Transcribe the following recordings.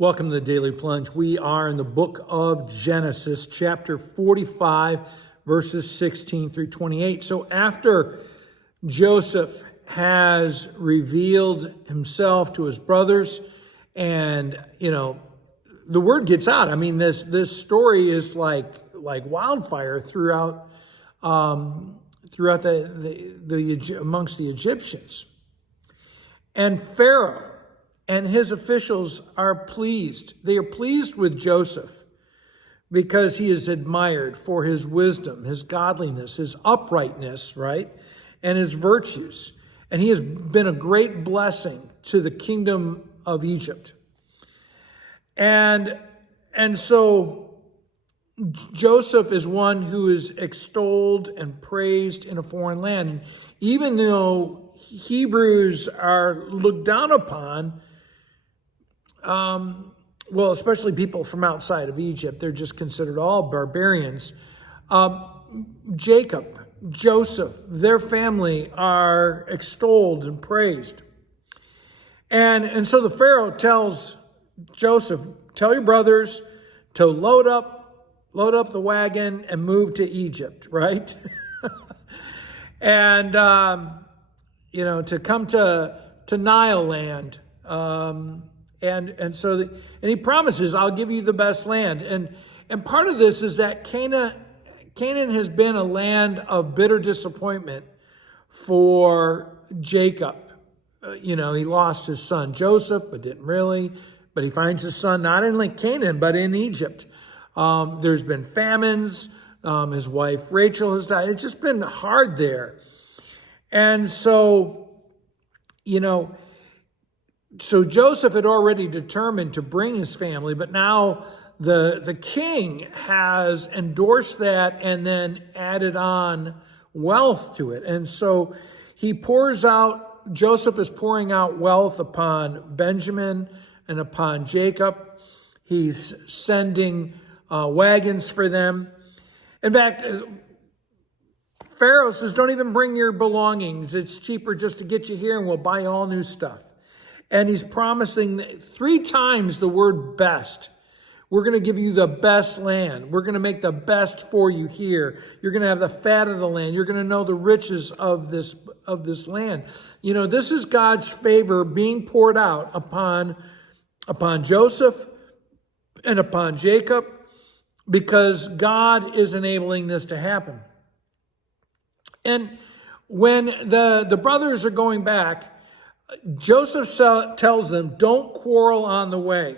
Welcome to the Daily Plunge. We are in the book of Genesis, chapter 45, verses 16 through 28. So after Joseph has revealed himself to his brothers, and, the word gets out. I mean, this story is like wildfire throughout amongst the Egyptians. And Pharaoh and his officials are pleased. They are pleased with Joseph because he is admired for his wisdom, his godliness, his uprightness, right? And his virtues. And he has been a great blessing to the kingdom of Egypt. And so Joseph is one who is extolled and praised in a foreign land. And even though Hebrews are looked down upon, especially people from outside of Egypt, they're just considered all barbarians. Joseph, their family are extolled and praised. And so the Pharaoh tells Joseph, tell your brothers to load up the wagon and move to Egypt, right? And, to come to Nile land. And he promises, I'll give you the best land. And part of this is that Canaan has been a land of bitter disappointment for Jacob. He lost his son Joseph, but didn't really. But he finds his son not in Canaan, but in Egypt. There's been famines. His wife Rachel has died. It's just been hard there. And so Joseph had already determined to bring his family, but now the king has endorsed that and then added on wealth to it. And so Joseph is pouring out wealth upon Benjamin and upon Jacob. He's sending wagons for them. In fact, Pharaoh says, don't even bring your belongings. It's cheaper just to get you here and we'll buy all new stuff. And he's promising 3 times the word best. We're going to give you the best land. We're going to make the best for you here. You're going to have the fat of the land. You're going to know the riches of this land. This is God's favor being poured out upon Joseph and upon Jacob because God is enabling this to happen. And when the brothers are going back, Joseph tells them, don't quarrel on the way.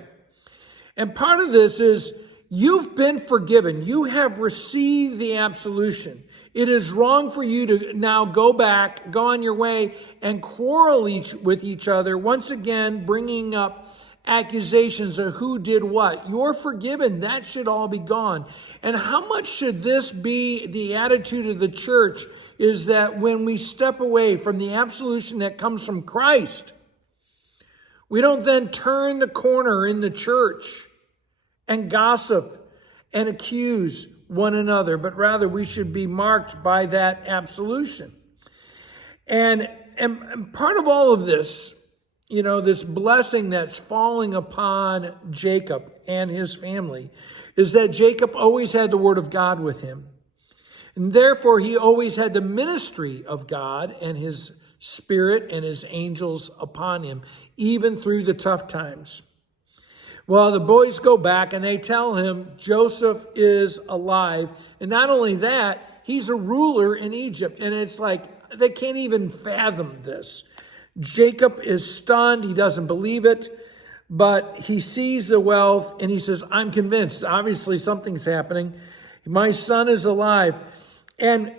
And part of this is you've been forgiven. You have received the absolution. It is wrong for you to now go back, go on your way, and quarrel with each other, once again bringing up accusations of who did what. You're forgiven. That should all be gone. And how much should this be the attitude of the church, is that when we step away from the absolution that comes from Christ, we don't then turn the corner in the church and gossip and accuse one another, but rather we should be marked by that absolution. And part of all of this, this blessing that's falling upon Jacob and his family, is that Jacob always had the word of God with him. And therefore, he always had the ministry of God and his spirit and his angels upon him, even through the tough times. Well, the boys go back and they tell him Joseph is alive. And not only that, he's a ruler in Egypt. And it's like they can't even fathom this. Jacob is stunned. He doesn't believe it. But he sees the wealth and he says, I'm convinced. Obviously, something's happening. My son is alive. And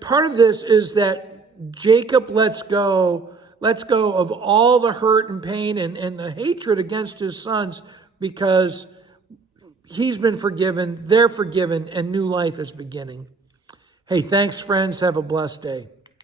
part of this is that Jacob lets go of all the hurt and pain and the hatred against his sons because he's been forgiven, they're forgiven, and new life is beginning. Hey, thanks, friends. Have a blessed day.